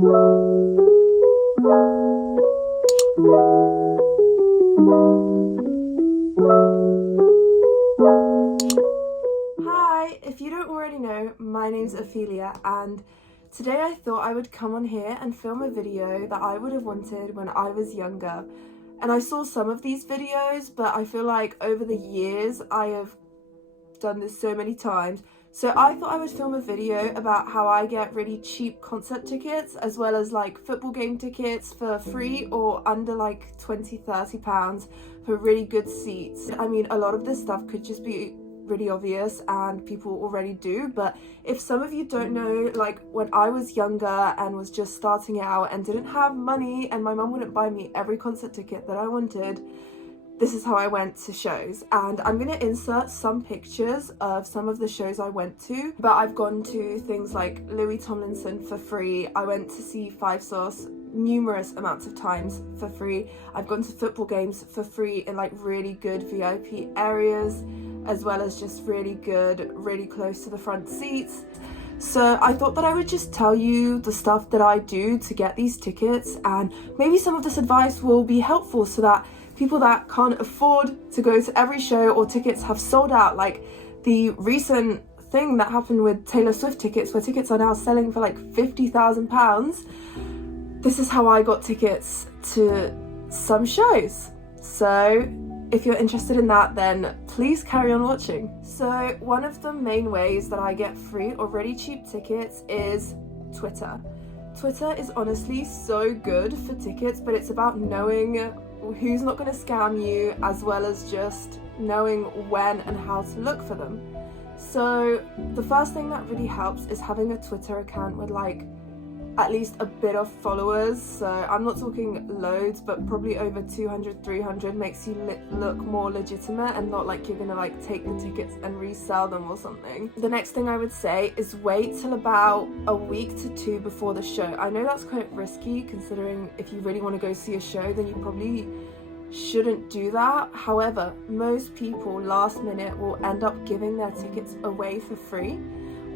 Hi, if you don't already know, my name's Ophelia, and today I thought I would come on here and film a video that I would have wanted when I was younger. And I saw some of these videos, but I feel like over the years I have done this so many times. So I thought I would film a video about how I get really cheap concert tickets, as well as like football game tickets for free or under like £20-30 for really good seats. I mean, a lot of this stuff could just be really obvious and people already do, but if some of you don't know, like when I was younger and was just starting out and didn't have money and my mum wouldn't buy me every concert ticket that I wanted, this is how I went to shows. And I'm gonna insert some pictures of some of the shows I went to, but I've gone to things like Louis Tomlinson for free. I went to see Five Sauce numerous amounts of times for free. I've gone to football games for free in like really good VIP areas, as well as just really good, really close to the front seats. So I thought that I would just tell you the stuff that I do to get these tickets, and maybe some of this advice will be helpful so that people that can't afford to go to every show or tickets have sold out, like the recent thing that happened with Taylor Swift tickets, where tickets are now selling for like £50,000. This is how I got tickets to some shows. So if you're interested in that, then please carry on watching. So one of the main ways that I get free or really cheap tickets is Twitter. Twitter is honestly so good for tickets, but it's about knowing who's not going to scam you, as well as just knowing when and how to look for them. So the first thing that really helps is having a Twitter account with like at least a bit of followers. So I'm not talking loads, but probably over 200-300 makes you look more legitimate and not like you're gonna like take the tickets and resell them or something. The next thing I would say is wait till about a week to 2 before the show. I know that's quite risky, considering if you really want to go see a show, then you probably shouldn't do that. However, most people last minute will end up giving their tickets away for free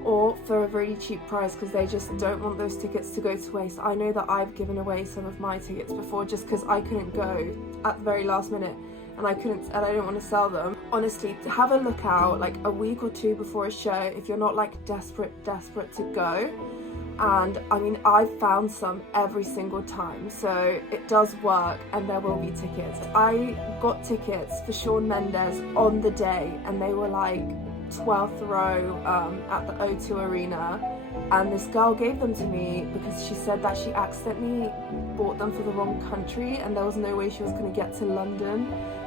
or for a really cheap price, because they just don't want those tickets to go to waste. I know that I've given away some of my tickets before just because I couldn't go at the very last minute and I didn't want to sell them. Honestly, have a look out like a week or 2 before a show if you're not like desperate to go. And I mean, I've found some every single time, so it does work and there will be tickets. I got tickets for Shawn Mendes on the day and they were like 12th row at the O2 Arena, and this girl gave them to me because she said that she accidentally bought them for the wrong country and there was no way she was going to get to London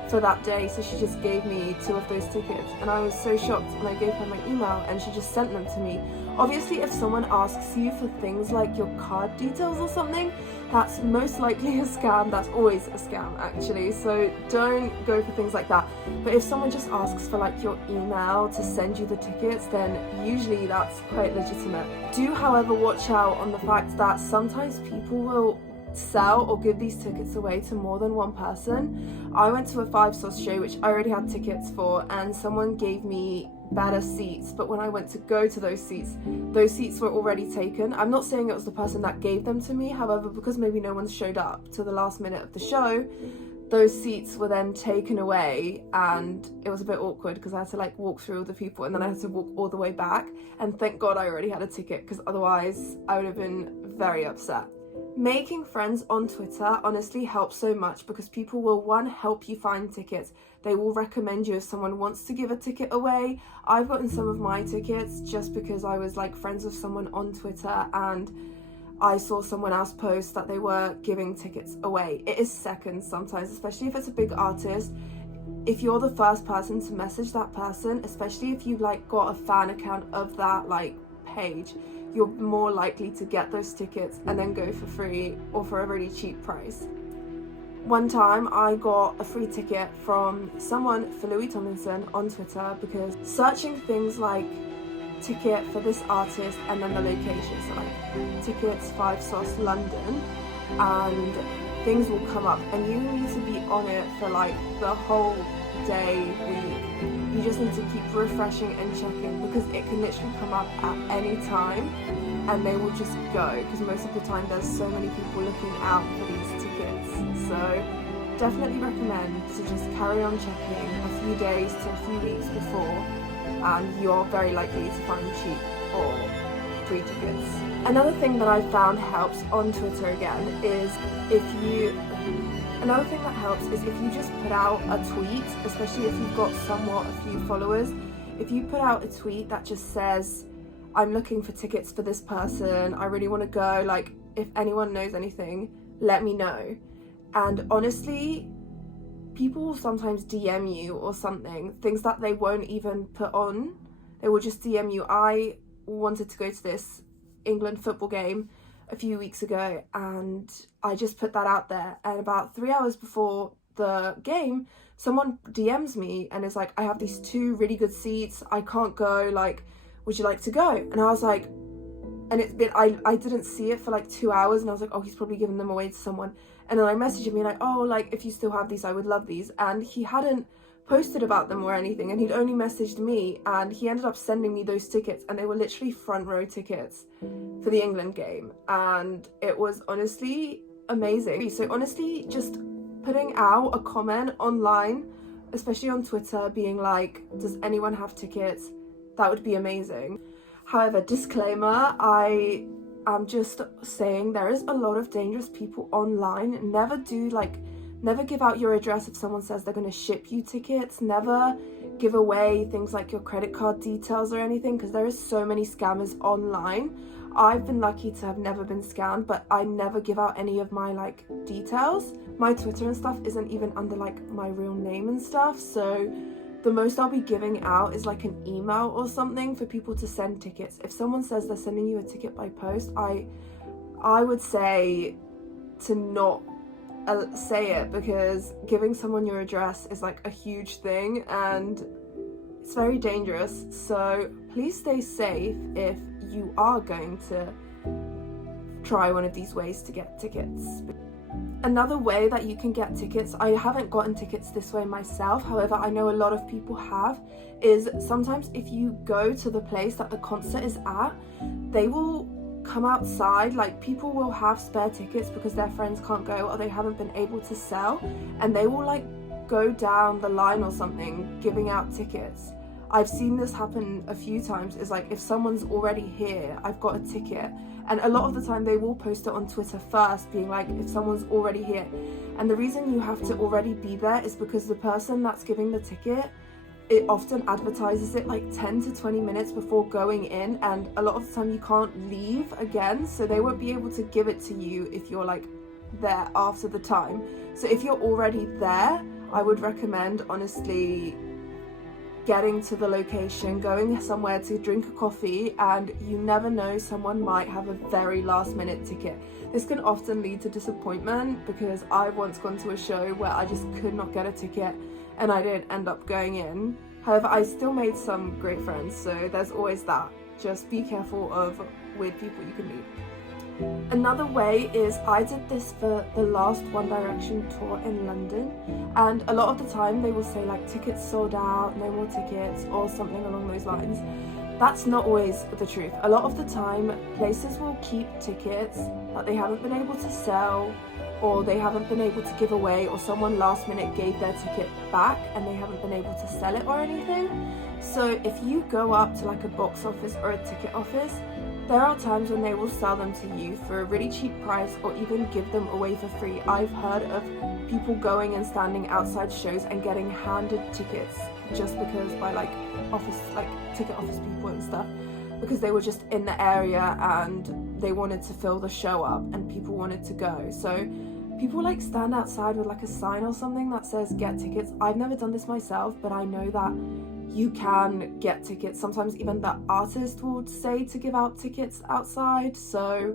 for that day, so she just gave me 2 of those tickets. And I was so shocked when I gave her my email and she just sent them to me. Obviously, if someone asks you for things like your card details or something, that's most likely a scam. That's always a scam actually, so don't go for things like that. But if someone just asks for like your email to send you the tickets, then usually that's quite legitimate. Do however watch out on the fact that sometimes people will sell or give these tickets away to more than one person. I went to a Five Sauce show which I already had tickets for, and someone gave me better seats, but when I went to go to those seats were already taken. I'm not saying it was the person that gave them to me, however, because maybe no one showed up to the last minute of the show, those seats were then taken away and it was a bit awkward because I had to like walk through all the people and then I had to walk all the way back, and thank God I already had a ticket, because otherwise I would have been very upset. Making friends on Twitter honestly helps so much, because people will, one, help you find tickets. They will recommend you if someone wants to give a ticket away. I've gotten some of my tickets just because I was like friends with someone on Twitter and I saw someone else post that they were giving tickets away. It is seconds sometimes, especially if it's a big artist. If you're the first person to message that person, especially if you like got a fan account of that like page, you're more likely to get those tickets and then go for free or for a really cheap price. One time I got a free ticket from someone for Louis Tomlinson on Twitter, because searching things like ticket for this artist and then the location, so like tickets Five Sauce London, and things will come up and you need to be on it for like the whole day, week. You just need to keep refreshing and checking, because it can literally come up at any time. and they will just go, because most of the time there's so many people looking out for these tickets. So definitely recommend to just carry on checking a few days to a few weeks before, and you're very likely to find cheap or free tickets. Another thing that I found helps on Twitter again is if you just put out a tweet, especially if you've got somewhat a few followers. If you put out a tweet that just says, I'm looking for tickets for this person, I really want to go, like, if anyone knows anything, let me know. And honestly, people will sometimes DM you or something, things that they won't even put on. They will just DM you. I wanted to go to this England football game a few weeks ago, and I just put that out there, and about 3 hours before the game, someone DMs me and is like, I have these 2 really good seats, I can't go, like, would you like to go? And I was like, and it's been, I didn't see it for like 2 hours, and I was like, oh, he's probably giving them away to someone. And then I messaged him being like, oh, like, if you still have these, I would love these. And he hadn't posted about them or anything, and he'd only messaged me, and he ended up sending me those tickets, and they were literally front row tickets for the England game, and it was honestly amazing. So honestly, just putting out a comment online, especially on Twitter, being like, does anyone have tickets? That would be amazing. However, disclaimer, I am just saying there is a lot of dangerous people online. Never give out your address if someone says they're going to ship you tickets. Never give away things like your credit card details or anything, because there is so many scammers online. I've been lucky to have never been scammed, but I never give out any of my like details. My Twitter and stuff isn't even under like my real name and stuff, so the most I'll be giving out is like an email or something for people to send tickets. If someone says they're sending you a ticket by post, I would say to not say it, because giving someone your address is like a huge thing and it's very dangerous. So please stay safe if you are going to try one of these ways to get tickets. Another way that you can get tickets, I haven't gotten tickets this way myself, however I know a lot of people have, is sometimes if you go to the place that the concert is at, they will come outside, like people will have spare tickets because their friends can't go or they haven't been able to sell, and they will like go down the line or something giving out tickets. I've seen this happen a few times. Is like, if someone's already here, I've got a ticket, and a lot of the time they will post it on Twitter first, being like, if someone's already here. And the reason you have to already be there is because the person that's giving the ticket, it often advertises it like 10 to 20 minutes before going in, and a lot of the time you can't leave again, so they won't be able to give it to you if you're like there after the time. So if you're already there, I would recommend honestly getting to the location, going somewhere to drink a coffee, and you never know, someone might have a very last minute ticket. This can often lead to disappointment, because I've once gone to a show where I just could not get a ticket and I didn't end up going in. However, I still made some great friends, so there's always that. Just be careful of weird people you can meet. Another way is, I did this for the last One Direction tour in London, and a lot of the time they will say like tickets sold out, no more tickets, or something along those lines. That's not always the truth. A lot of the time places will keep tickets that they haven't been able to sell, or they haven't been able to give away, or someone last minute gave their ticket back and they haven't been able to sell it or anything. So if you go up to like a box office or a ticket office, there are times when they will sell them to you for a really cheap price, or even give them away for free. I've heard of people going and standing outside shows and getting handed tickets just because, by like ticket office people and stuff, because they were just in the area and they wanted to fill the show up and people wanted to go. So people like stand outside with like a sign or something that says get tickets. I've never done this myself, but I know that you can get tickets. Sometimes even the artist will say to give out tickets outside, so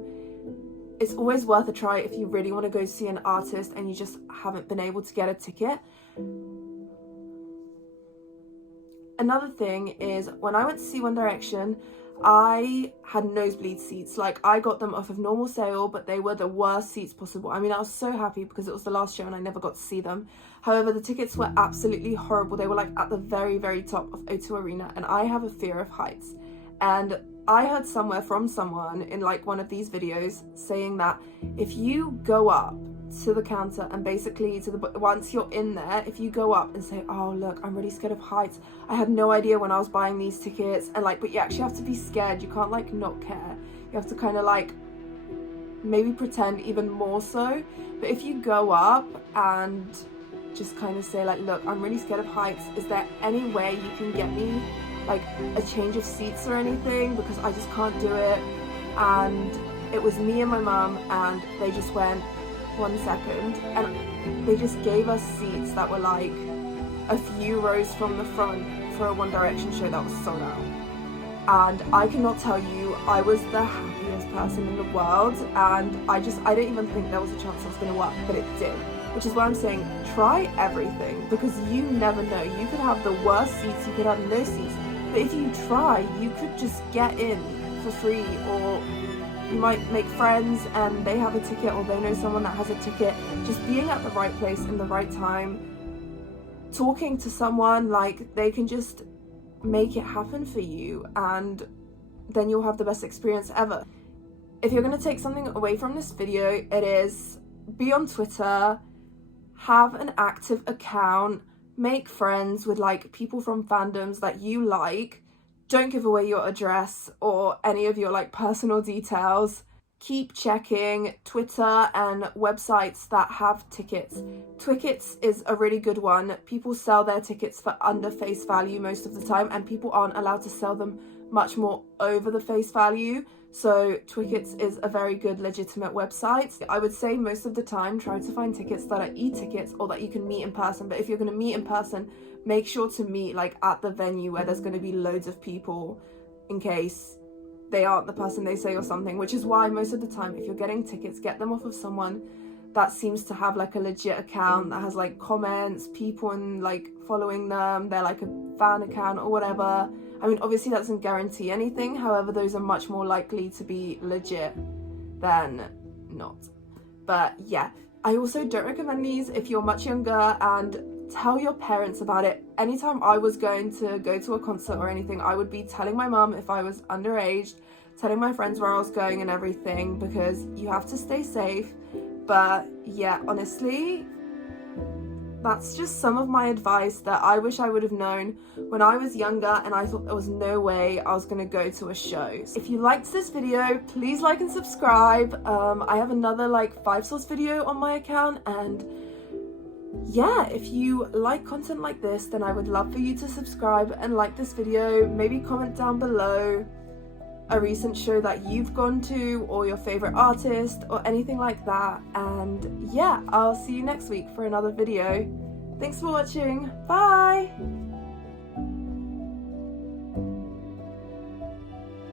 it's always worth a try if you really want to go see an artist and you just haven't been able to get a ticket. Another thing is, when I went to see One Direction, I had nosebleed seats. Like, I got them off of normal sale, but they were the worst seats possible. I mean, I was so happy because it was the last show and I never got to see them. However, the tickets were absolutely horrible. They were like at the very, very top of O2 Arena, and I have a fear of heights. And I heard somewhere from someone in like one of these videos saying that if you go up to the counter and basically once you're in there, if you go up and say, oh look, I'm really scared of heights, I had no idea when I was buying these tickets, and like, but you actually have to be scared, you can't like not care, you have to kind of like maybe pretend even more so. But if you go up and just kind of say like, look, I'm really scared of heights, is there any way you can get me like a change of seats or anything, because I just can't do it? And it was me and my mum, and they just went, 1 second, and they just gave us seats that were like a few rows from the front for a One Direction show that was sold out. And I cannot tell you, I was the happiest person in the world, and I didn't even think there was a chance I was going to work, but it did. Which is why I'm saying, try everything, because you never know. You could have the worst seats, you could have no seats, but if you try, you could just get in for free, or you might make friends and they have a ticket, or they know someone that has a ticket. Just being at the right place in the right time, talking to someone, like, they can just make it happen for you, and then you'll have the best experience ever. If you're going to take something away from this video, it is be on Twitter, have an active account, make friends with like people from fandoms that you like. Don't give away your address or any of your like personal details. Keep checking Twitter and websites that have tickets. Twickets is a really good one. People sell their tickets for under face value most of the time, and people aren't allowed to sell them much more over the face value. So Twickets is a very good legitimate website. I would say most of the time try to find tickets that are e-tickets or that you can meet in person. But if you're going to meet in person, make sure to meet like at the venue where there's going to be loads of people, in case they aren't the person they say or something. Which is why most of the time, if you're getting tickets, get them off of someone that seems to have like a legit account, that has like comments, people and like following them, they're like a fan account or whatever. I mean, obviously that doesn't guarantee anything, however, those are much more likely to be legit than not. But yeah, I also don't recommend these if you're much younger, and tell your parents about it. Anytime I was going to go to a concert or anything, I would be telling my mum if I was underage, telling my friends where I was going and everything, because you have to stay safe. But yeah, honestly, that's just some of my advice that I wish I would have known when I was younger and I thought there was no way I was going to go to a show. If you liked this video, please like and subscribe. I have another like 5-source video on my account, and yeah, if you like content like this, then I would love for you to subscribe and like this video. Maybe comment down below a recent show that you've gone to, or your favorite artist, or anything like that. And yeah, I'll see you next week for another video. Thanks for watching. Bye!